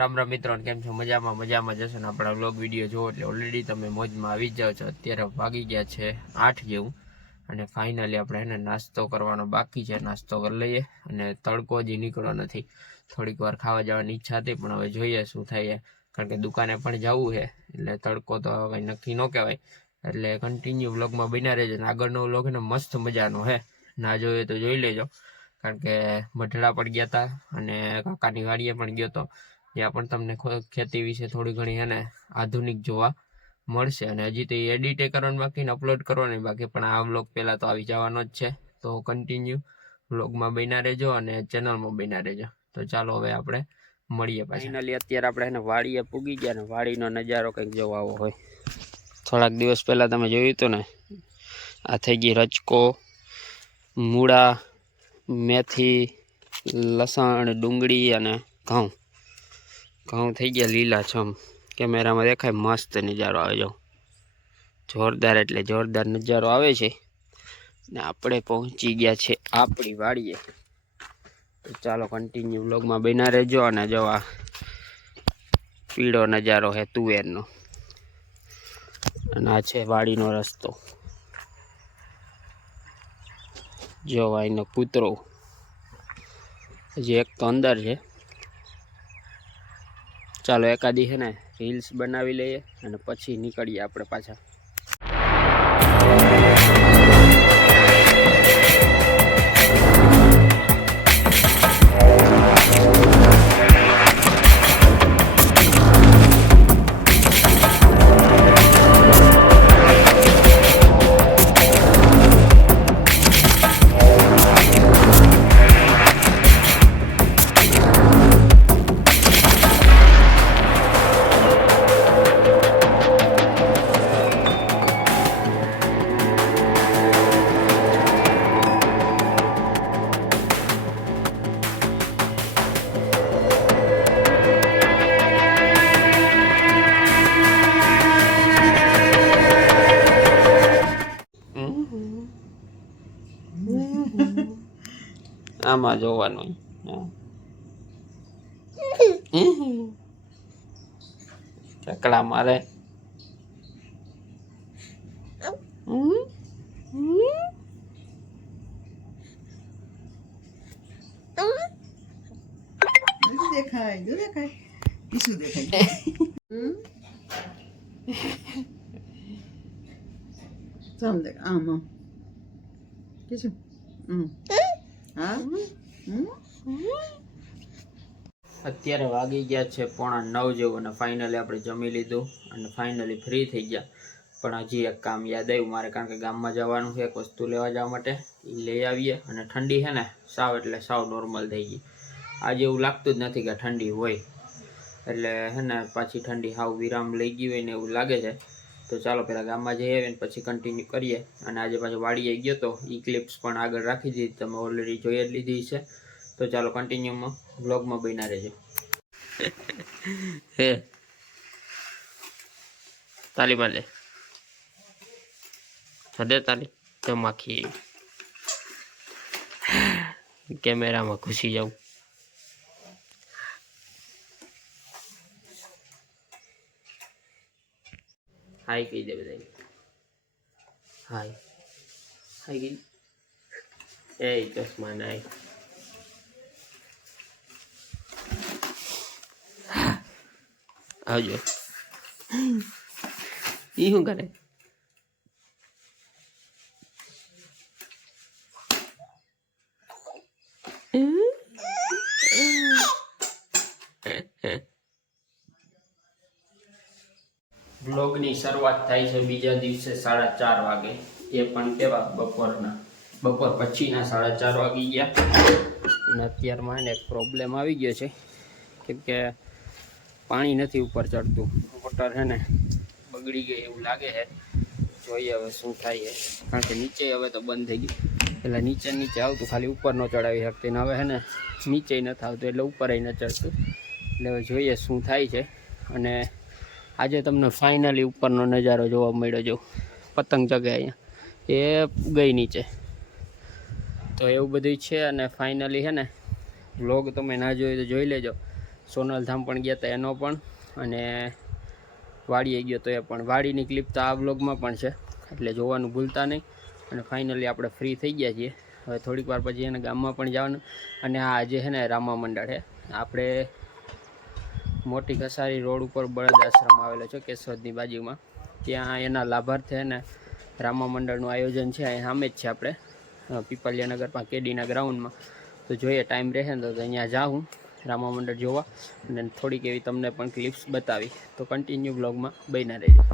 રામ રામ મિત્રો, કેમ છો? મજામાં જશો ને? આપણા વ્લોગ વિડીયો જોવો એટલે ઓલરેડી તમે મોજમાં આવી જ જાઓ છો. અત્યારે વાગી ગયા છે 8 જેવું અને ફાઇનલી આપણે એને નાસ્તો કરવાનો બાકી છે. નાસ્તો કરી લઈએ અને તડકો હજી નીકળ્યો નથી. થોડીક વાર ખાવા જવાની ઈચ્છા હતી પણ હવે જોઈએ શું થાય, કારણ કે દુકાને પણ જવું છે એટલે તડકો તો કંઈ નક્કી ન કહેવાય. એટલે કન્ટિન્યુ વ્લોગમાં બન્યા રહેજો. અને આગળનો વ્લોગ ને મસ્ત મજાનો હે, ના જોઈએ તો જોઈ લેજો. કારણ કે મઢડા પણ ગયા હતા અને કાકાની વાડીએ પણ ગયો હતો, ત્યાં પણ તમને ખેતી વિશે થોડી ઘણી હે ને આધુનિક જોવા મળશે. અને હજી તો એડિટ કરવાનું બાકી ને અપલોડ કરવાનું બાકી, પણ આ વ્લોગ પહેલાં તો આવી જવાનો જ છે. તો કન્ટિન્યુ વ્લોગમાં બન્યા રહેજો અને ચેનલમાં બન્યા રહેજો. તો ચાલો હવે આપણે મળીએ પાછા. ફાઇનલી અત્યારે આપણે એને વાડીએ પૂગી ગયા ને વાડીનો નજારો કંઈક જોવા આવો હોય. થોડાક દિવસ પહેલાં તમે જોયું હતું ને, આ થઈ ગઈ રચકો, મૂળા, મેથી, લસણ, ડુંગળી અને ઘઉં થઈ ગયા લીલાછમ. કેમેરામાં દેખાય મસ્ત નજારો આવે, જો જોરદાર એટલે જોરદાર નજારો આવે છે. ને આપણે પહોંચી ગયા છે આપણી વાડીએ. તો ચાલો કન્ટિન્યુ વ્લોગમાં બન્યા રહેજો. અને જો આ પીળો નજારો છે તુવેરનો, અને આ છે વાડીનો રસ્તો. જો એનો કૂતરો હજી એક તો અંદર છે. ચાલો એકાદી છે ને રીલ્સ બનાવી લઈએ અને પછી નીકળીએ આપણે પાછા. આમાં જોવાનું ચકલા મારે. દેખાય શું દેખાય? સમજે આમાં કીશું હા. અત્યારે વાગી ગયા છે 8:45 જેવું અને ફાઇનલી આપણે જમી લીધું અને ફાઇનલી ફ્રી થઈ ગયા. પણ હજી એક કામ યાદ આવ્યું મારે, કારણ કે ગામમાં જવાનું છે એક વસ્તુ લેવા જવા માટે. એ લઈ આવીએ. અને ઠંડી છે ને સાવ એટલે સાવ નોર્મલ થઈ ગઈ. આજે એવું લાગતું જ નથી કે ઠંડી હોય, એટલે છે ને પાછી ઠંડી સાવ વિરામ લઈ ગઈ હોય ને એવું લાગે છે. તો ચાલો પહેલાં ગામમાં જઈ આવીએ ને પછી કન્ટિન્યુ કરીએ. અને આજે પાછું વાડીએ ગયો તો એ ક્લિપ્સ પણ આગળ રાખી દીધી, તમે ઓલરેડી જોઈ જ લીધી છે. તો ચાલો કન્ટિન્યુમાં વ્લોગમાં બન્યા રહેજો. હે તાલી મારે હદે તાલી તો માખી કેમેરામાં ઘૂસી જાઉં. હાય કહી દે બધા. હાય હાય કહી. એ ચશ્મા નાય. આવજો. ઈ શું કરે? વ્લોગની શરૂઆત થાય છે બીજા દિવસે 4:30 વાગે. એ પણ કેવા બપોર પછીના 4:30 વાગી ગયા. અને અત્યારમાં એક પ્રોબ્લેમ આવી ગયો છે, કેમ કે પાણી નથી ઉપર ચડતું. મોટર છે ને બગડી ગઈ એવું લાગે છે. જોઈએ હવે શું થાય છે, કારણ કે નીચે હવે તો બંધ થઈ ગયું. પહેલાં નીચે આવતું, ખાલી ઉપર ન ચડાવી શકતી, ને હવે છે ને નીચે નથી આવતું એટલે ઉપર ન ચડતું. એટલે હવે જોઈએ શું થાય છે. અને આજે તમને ફાઇનલી ઉપરનો નજારો જોવા મળ્યો. જો પતંગ ચગે અહીંયા, એ ગઈ નીચે. તો એવું બધું છે. અને ફાઇનલી છે ને વ્લોગ તમે ના જોયું તો જોઈ લેજો. સોનલધામ પણ ગયા હતા એનો પણ, અને વાડીએ ગયો તો એ પણ. વાડીની ક્લિપ તો આ બ્લોગમાં પણ છે, એટલે જોવાનું ભૂલતા નહીં. અને ફાઇનલી આપણે ફ્રી થઈ ગયા છીએ. હવે થોડીક વાર પછી એને ગામમાં પણ જવાનું. અને આ આજે છે ને રામા મંડળ છે, આપણે મોટી કસારી રોડ ઉપર બળદ આશ્રમ આવેલો છે કેશોદની બાજુમાં. ત્યાં એના લાભાર્થે ને રામા મંડળનું આયોજન છે, અહીં સામે જ છે આપણે પીપલિયાનગરમાં કેડીના ગ્રાઉન્ડમાં. તો જોઈએ ટાઈમ રહે ને તો અહીંયા જાઉં રામા મંડળ જોવા, અને થોડીક એવી તમને પણ ક્લિપ્સ બતાવી. તો કન્ટિન્યુ બ્લોગમાં બન્યા રહેજો.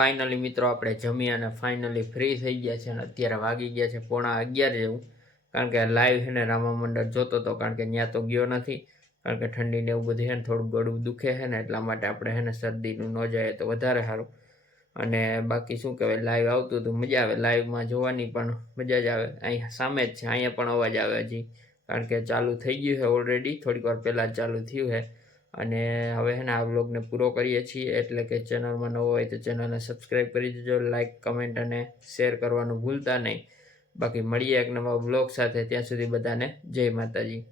ફાઇનલી મિત્રો આપણે જમી અને ફાઇનલી ફ્રી થઈ ગયા છે, અને અત્યારે વાગી ગયા છે 11:15 જેવું. કારણ કે લાઈવ છે ને રામા મંડળ જોતો હતો, કારણ કે ત્યાં તો ગયો નથી, કારણ કે ઠંડીને એવું બધું છે ને થોડું ગળું દુખે છે ને, એટલા માટે આપણે છે ને શરદીનું ન જાય તો વધારે સારું. અને બાકી શું કહેવાય, લાઈવ આવતું હતું, મજા આવે. લાઈવમાં જોવાની પણ મજા જ આવે. અહીંયા સામે જ છે, અહીંયા પણ અવાજ આવે હજી, કારણ કે ચાલુ થઈ ગયું છે ઓલરેડી, થોડીક વાર પહેલાં જ ચાલુ થયું છે. અને હવે છે ને આ વ્લોગને પૂરો કરીએ છીએ. એટલે કે ચેનલમાં નવો હોય તો ચેનલને સબસ્ક્રાઈબ કરી દેજો, લાઇક કમેન્ટ અને શેર કરવાનું ભૂલતા નહીં. બાકી મળીએ એક નવા વ્લોગ સાથે, ત્યાં સુધી બધાને જય માતાજી.